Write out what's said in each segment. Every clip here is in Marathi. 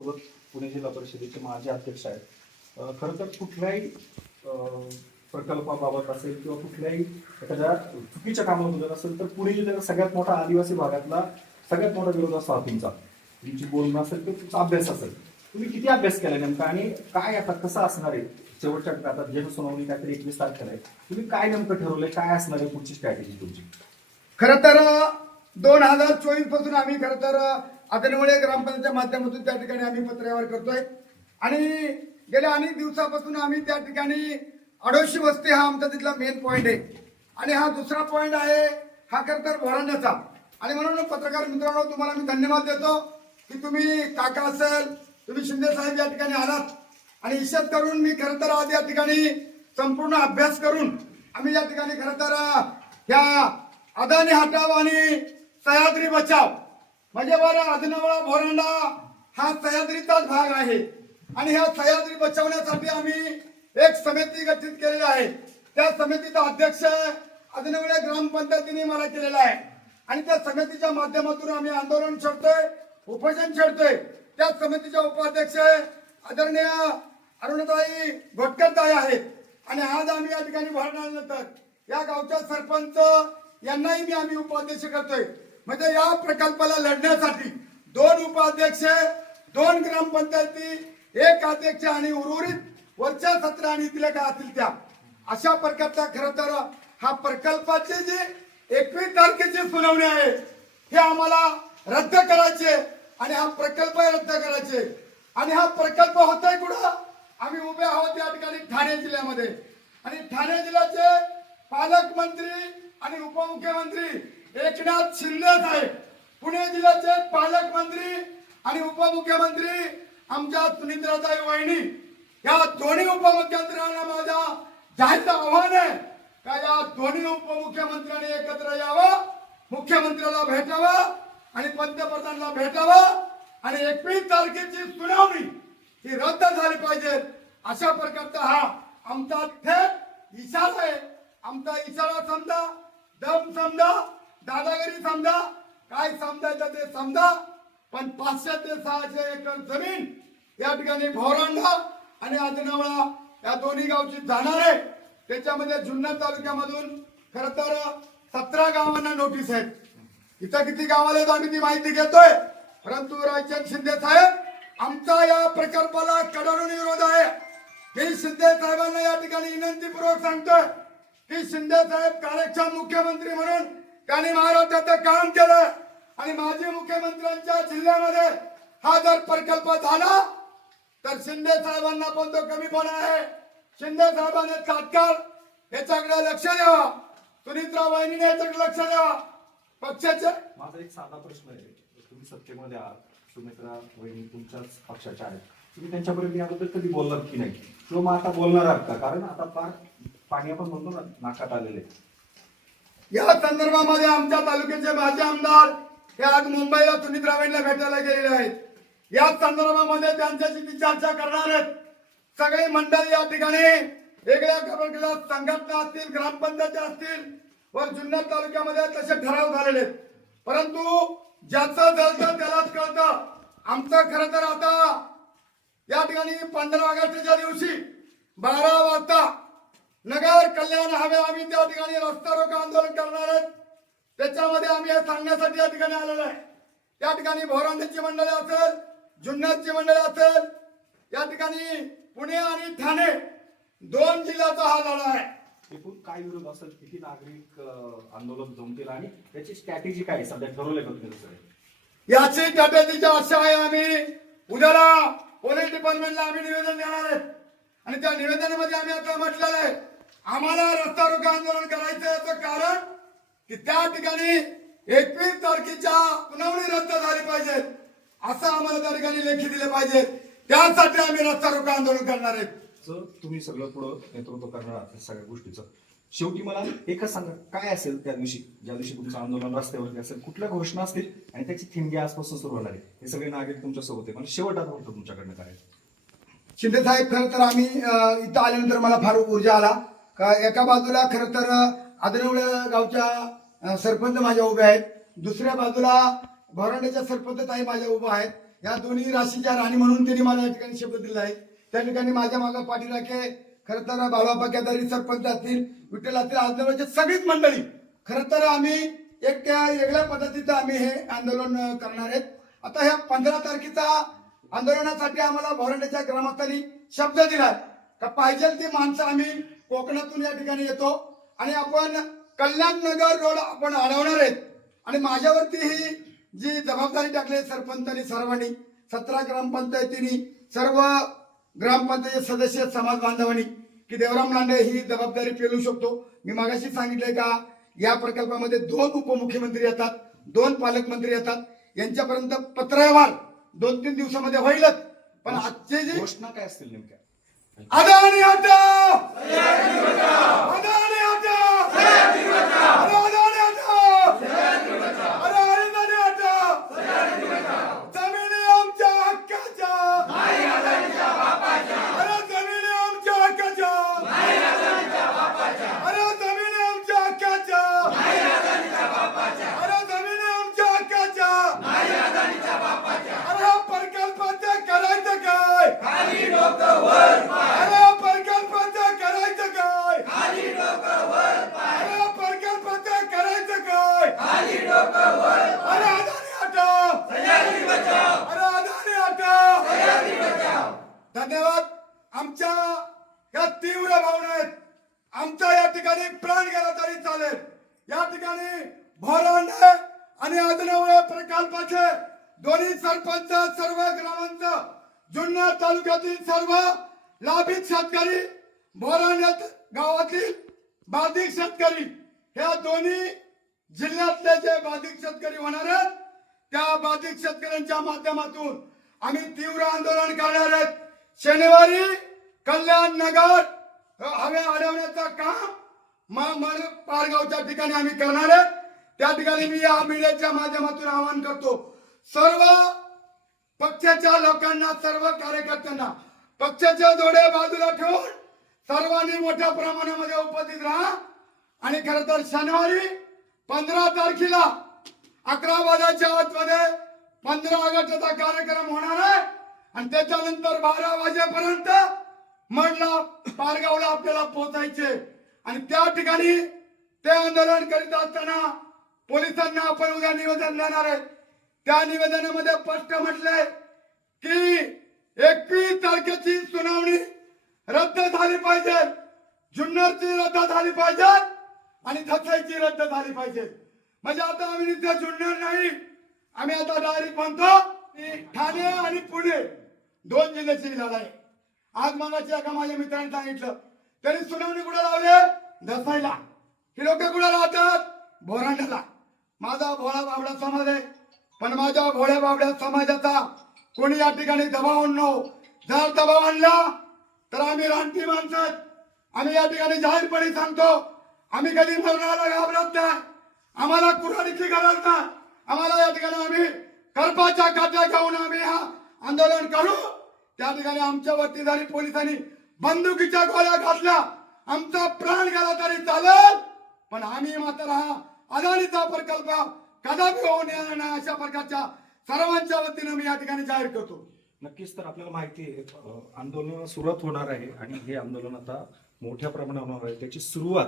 सोबत पुणे जिल्हा परिषदेचे माजी अध्यक्ष आहेत. खरं तर कुठल्याही प्रकल्पाबाबत असेल किंवा कुठल्याही एखाद्या चुकीच्या कामाबद्दल असेल तर पुणे जिल्ह्याचा सगळ्यात मोठा आदिवासी भागातला सगळ्यात मोठा विरोध असतो तुमचा. तुमची बोलणं असेल किंवा तुमचा अभ्यास असेल. तुम्ही किती अभ्यास केला नेमका आणि काय आता कसं असणार आहे शेवटच्या आता जनसुनावणी काहीतरी 21 तारखेला आहे. तुम्ही काय नेमकं ठरवलंय, काय असणार आहे पुढची स्ट्रॅटेजी तुमची? खरं तर 2024 पासून आम्ही खरं तर आदनवळे ग्रामपंचायतच्या माध्यमातून त्या ठिकाणी आम्ही पत्रव्यवहार करतोय आणि गेल्या अनेक दिवसापासून आम्ही त्या ठिकाणी अडोशी वस्ती हा आमचा तिथला मेन पॉईंट आहे आणि हा दुसरा पॉईंट आहे हा खरं तर भोरांड्याचा. आणि म्हणून पत्रकार मित्रांनो तुम्हाला मी धन्यवाद देतो की तुम्ही काका असेल तुम्ही शिंदे साहेब या ठिकाणी आलात आणि इशत करून मी खरं तर आज या ठिकाणी संपूर्ण अभ्यास करून आम्ही या ठिकाणी खरं तर ह्या अदानी हटाव आणि सह्याद्री बचाव म्हणजे बरं आदनवळा भोरांडा हा सह्याद्रीचाच भाग आहे आणि ह्या सह्याद्री बचावण्यासाठी आम्ही एक समिती गठीत केलेली आहे. त्या समितीचा अध्यक्ष आदनवळे ग्रामपंचायतीने मला केलेला आहे आणि त्या समितीच्या माध्यमातून आम्ही आंदोलन छेडतोय, उपोषण छेडतोय. त्या समितीच्या उपाध्यक्ष आदरणीय अरुणताई घोटकरताई आहेत आणि आज आम्ही या ठिकाणी भरण्यानंतर या गावच्या सरपंच यांनाही आम्ही उपाध्यक्ष करतोय. म्हणजे या प्रकल्पाला लढण्यासाठी 2 उपाध्यक्ष, 2 ग्रामपंचायती, 1 अध्यक्ष आणि उर्वरित वरच्या 17 आणि तिला काय असतील त्या अशा प्रकारचा खरं तर हा प्रकल्पाची जी 21 तारखेची सुनावणी आहे हे आम्हाला रद्द करायचे आणि हा प्रकल्प रद्द करायचे. आणि हा प्रकल्प होतोय कुठं? आम्ही उभे आहोत या ठिकाणी ठाणे जिल्ह्यामध्ये आणि ठाणे जिल्ह्याचे पालकमंत्री आणि उपमुख्यमंत्री एकनाथ शिंदे साहेब, पुणे जिल्ह्याचे पालकमंत्री आणि उपमुख्यमंत्री आमच्या सुनित्राताई वहिनी या दोन्ही उपमुख्यमंत्र्यांना माझा जाहीर आव्हान आहे का या दोन्ही उपमुख्यमंत्र्यांनी एकत्र यावं, मुख्यमंत्र्याला भेटावं आणि पंतप्रधानांना भेटावं आणि 21 तारखेची सुनावणी ही रद्द झाली पाहिजे. अशा प्रकारचा हा आमचा थेट इशारा आहे. आमचा इशारा समजा, दम समजा, दादागिरी समजा, काय समजायचं ते समजा, पण 500 ते 600 एकर जमीन या ठिकाणी भोरांडा आणि आदनवळा या दोन्ही गावची जाणार आहे. त्याच्यामध्ये जुन्नर तालुक्यामधून खरं तर 17 गावांना नोटीस आहेत. इथं किती गावाला आहेत आम्ही ती माहिती घेतोय. परंतु रायचंद शिंदे साहेब आमचा या प्रकल्पाला कडाडून विरोध आहे. मी शिंदे साहेबांना या ठिकाणी विनंतीपूर्वक सांगतोय की शिंदे साहेब कार्यक्षम मुख्यमंत्री म्हणून त्यांनी महाराष्ट्राचं काम केलं आणि माजी मुख्यमंत्र्यांच्या जिल्ह्यामध्ये हा जर प्रकल्प झाला तर शिंदे साहेबांना पण तो कमीपणा आहे. शिंदे साहेबांनी तात्काळ याच्याकडे लक्ष द्यावा, सुनित्रा वहिनीने याच्याकडे लक्ष द्यावा. पक्षाचे माझा एक साधा प्रश्न आहे. तुम्ही सत्तेमध्ये आहात, सुमित्रा वहिनी तुमच्याच पक्षाच्या आहेत, तुम्ही त्यांच्यापर्यंत याबद्दल कधी बोललात की नाही किंवा मग आता बोलणार आहात का? कारण आता फार पाणी आपण म्हणतो ना नाकात आलेले. या संदर्भामध्ये आमच्या तालुक्याचे माजी आमदार हे आज मुंबईला सुनित्रा वहिनीला भेटायला गेलेले आहेत. या संदर्भामध्ये त्यांच्याशी ती चर्चा करणार आहेत. सगळी मंडळी या ठिकाणी वेगळ्या वेगळ्या संघटना असतील, ग्रामपंचायती असतील व जुन्नर तालुक्यामध्ये तसे ठराव झालेले आहेत. परंतु ज्याचं जळतं त्यालाच कळतं. आमचं खरं तर आता या ठिकाणी 15 ऑगस्टच्या दिवशी 12 वाजता नगर कल्याण हवे आम्ही त्या ठिकाणी रस्ता रोको आंदोलन करणार आहेत. त्याच्यामध्ये आम्ही हे सांगण्यासाठी या ठिकाणी आलेलो आहे. या ठिकाणी भोरांड्याची मंडळी असेल, जुन्नरची मंडळी असेल, या ठिकाणी पुणे आणि ठाणे 2 जिल्ह्याचा हा लढा आहे. एकूण काय विरोध असेल, किती नागरिक आंदोलन जमतील आणि त्याची स्ट्रॅटेजी काय सध्या ठरवलंय का तुम्ही? दुसरं याची स्ट्रॅटेजीची आशा आहे. आम्ही उद्याला पोलीस डिपार्टमेंटला आम्ही निवेदन देणार आहे आणि त्या निवेदनामध्ये आम्ही आता म्हटलेलं आहे आम्हाला रस्ता रोको आंदोलन करायचं याचं कारण की त्या ठिकाणी 21 तारखेच्या सुनावणी रद्द झाली पाहिजे असं आम्हाला त्या ठिकाणी लेखी दिले पाहिजे. त्यासाठी आम्ही रस्ता रोको आंदोलन करणार आहेत. जर तुम्ही सगळं पुढं नेतृत्व करणार आहात सगळ्या गोष्टीचं, शेवटी मला एकच सांगा काय असेल त्या दिवशी, ज्या दिवशी तुमचं आंदोलन रस्त्यावरती असेल, कुठल्या घोषणा असतील आणि त्याची थिंगी आजपासून सुरू होणार आहे? हे सगळे नागरिक तुमच्या सोबत आहे, पण शेवट आता होतं तुमच्याकडनं काय? शिंदे साहेब खरं तर आम्ही इथं आल्यानंतर मला फार ऊर्जा आला का एका बाजूला खरं तर आदनवळे गावच्या सरपंच माझ्या उभे आहेत, दुसऱ्या बाजूला भोरांड्याच्या सरपंच ताई माझ्या उभा आहेत. या दोन्ही राशीच्या राणी म्हणून त्यांनी मला या ठिकाणी शब्द दिला आहे. त्या ठिकाणी माझ्या मागे पाठीराखे खरं तर बाळाबा केदारी सरपंच असतील, विठ्ठल असतील, आजूबाजूची सगळीच मंडळी खरं तर आम्ही एक वेगळ्या पद्धतीचं आम्ही हे आंदोलन करणार आहेत. आता ह्या 15 तारखेचा आंदोलनासाठी आम्हाला भोरांड्याच्या ग्रामस्थांनी शब्द दिलाय का पाहिजे ती माणसं आम्ही कोकणातून या ठिकाणी येतो आणि आपण कल्याण नगर रोड आपण अडवणार आहेत. आणि माझ्यावरती ही जी जबाबदारी टाकली सरपंचांनी सर्वांनी 17 ग्रामपंचायतींनी सर्व ग्रामपंचायत सदस्य समाज बांधवांनी की देवराम लांडे ही जबाबदारी पेलू शकतो. मी मागाशी सांगितलंय का या प्रकल्पामध्ये 2 उपमुख्यमंत्री येतात, 2 पालकमंत्री येतात, यांच्यापर्यंत पत्रव्यवहार 2-3 दिवसामध्ये होईलच. पण आजचे जे घोषणा काय असतील नेमक्या? अदानी हटाओ, अदानी हटाओ, अरे अदानी हटाओ, अरे अदानी हटाओ, जमिनी आमच्या हक्काच्या, अरे जमिनी आमच्या हक्काच्या, अरे जमिनी आमच्या हक्काच्या, अरे जमिनी आमच्या हक्काच्या, अरे हा प्रकल्पाचं करायचं काय? अरे प्रकल्पाचं करायचं काय? अरे प्रकल्पाचं करायचं काय? अरे अदानी हटाओ, अरे अदानी हटाओ. धन्यवाद. आमच्या या तीव्र भावना आहेत. आमचा या ठिकाणी प्राण गेला तरी चालेल. या ठिकाणी भोरांडे आणि आदनवळे प्रकल्पाचे दोन्ही सरपंच, सर्व ग्रामांच, जुन्नर तालुक्यातील सर्व लाभित शेतकरी, भोरांड्यात गावातील बाधित शेतकरी, ह्या दोन्ही जिल्ह्यातले जे बाधित शेतकरी होणार आहेत त्या बाधित शेतकऱ्यांच्या माध्यमातून आम्ही तीव्र आंदोलन करणार आहेत. शनिवारी कल्याण नगर हवे अडवण्याचं काम पारगावच्या ठिकाणी आम्ही करणार आहे. त्या ठिकाणी मी या मीडियाच्या माध्यमातून आवाहन करतो सर्व पक्षाच्या लोकांना, सर्व कार्यकर्त्यांना पक्षाच्या जोडे बाजूला ठेवून सर्वांनी मोठ्या प्रमाणामध्ये उपस्थित राहा. आणि खरं तर शनिवारी 15 तारखेला 11 वाजताच्या आतमध्ये 15 ऑगस्टचा कार्यक्रम होणार आहे आणि त्याच्यानंतर 12 वाजेपर्यंत मंडला पारगावला आपल्याला पोहोचायचे. आणि त्या ठिकाणी ते आंदोलन करीत असताना पोलिसांना आपण उद्या निवेदन देणार आहे. त्या निवेदनामध्ये स्पष्ट म्हटलंय की 21 तारखेची सुनावणी रद्द झाली पाहिजे, जुन्नरची रद्द झाली पाहिजे आणि धसाईची रद्द झाली पाहिजे. म्हणजे आता आम्ही नुसतं जुन्नर नाही, आम्ही आता डायरेक्ट म्हणतो की ठाणे आणि पुणे 2 जिल्ह्याची लढाई. आज मगाशी एका माझ्या मित्रांनी सांगितलं त्यांनी सुनावणी कुठे लावले? धसाईला. ही लोक कुठे राहतात? भोरांड्याला. माझा भोळा बाबडा समाज आहे, पण माझ्या भोळ्या बाबड्या समाजाचा कोणी या ठिकाणी दबाव आणलो. जर दबाव आणला तर आम्ही रानटी माणसं आहेत. आम्ही या ठिकाणी जाहीरपणे सांगतो आम्ही कधी मरणाला घाबरत नाही, आम्हाला कुऱ्हाडीची गरज नाही. आम्हाला या ठिकाणी आम्ही कर्पाच्या काट्या घेऊन आम्ही हा आंदोलन करू. त्या ठिकाणी आमच्यावरती जरी पोलिसांनी बंदुकीच्या गोळ्या घातल्या, आमचा प्राण गेला तरी चालेल, पण आम्ही मात्र हा अदानीचा प्रकल्प कदापि होऊ नये नाही अशा प्रकारच्या सर्वांच्या वतीनं मी या ठिकाणी जाहीर करतो. नक्कीच. तर आपल्याला माहिती आहे आंदोलन सुरुवात होणार आहे आणि हे आंदोलन आता मोठ्या प्रमाणावर होणार आहे. त्याची सुरुवात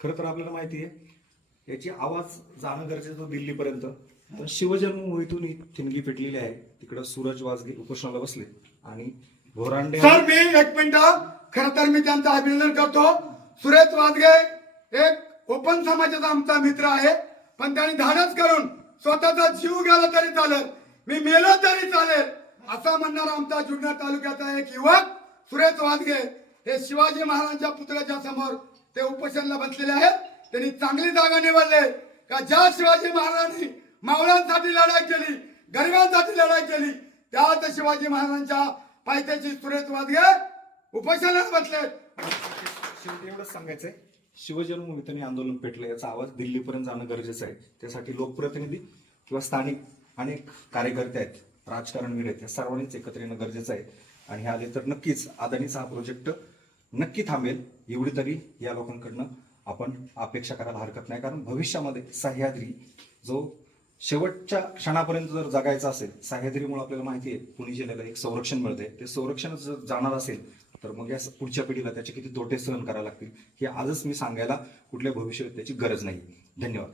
खरं तर आपल्याला माहिती आहे याची आवाज जाणं गरजेचं होतं दिल्लीपर्यंत. तर शिवजन्मभूमीतून ही ठिणगी पेटलेली आहे. तिकडं सूरज वाजगे उपोषणाला बसले आणि भोरांडे. सर मी 1 मिनिट खरं तर मी त्यांचं अभिनंदन करतो. सुरेश वाजगे एक ओपन समाजाचा आमचा मित्र आहे, पण त्यांनी धाडस करून स्वतःचा जीव गेला तरी चालेल, मी मेलो तरी चालेल असा म्हणणारा आमचा जुन्नर तालुक्याचा एक युवक सुरेश वाजगे हे शिवाजी महाराजांच्या पुतळ्याच्या समोर ते उपोषणाला बसलेले आहेत. त्यांनी चांगली जागा निवडले का ज्या शिवाजी महाराजांनी मावळ्यांसाठी लढाई केली, गरिबांसाठी लढाई केली, त्याच शिवाजी महाराजांच्या पायथ्याशी सुरेश वाजगे उपोषणाला बसले. शेवटी एवढंच सांगायचंय, शिवजन्मभूमीतून आंदोलन पेटलं, याचा आवाज दिल्लीपर्यंत जाणं गरजेचं आहे. त्यासाठी लोकप्रतिनिधी किंवा स्थानिक अनेक कार्यकर्ते आहेत, राजकारणवीर आहेत, या सर्वांनीच एकत्र येणं गरजेचं आहे. आणि हे आले तर नक्कीच अदानीचा हा प्रोजेक्ट नक्की थांबेल, एवढी तरी या लोकांकडनं आपण अपेक्षा करायला हरकत नाही. कारण भविष्यामध्ये सह्याद्री जो शेवटच्या क्षणापर्यंत जर जगायचं असेल, सह्याद्रीमुळे आपल्याला माहिती आहे पुणे जिल्ह्याला एक संरक्षण मिळतंय, ते संरक्षण जर जाणार असेल तर मग या पुढच्या पिढीला त्याचे किती तोटे सहन करावे लागतील हे आजच मी सांगायला कुठल्या भविष्यात त्याची गरज नाही. धन्यवाद.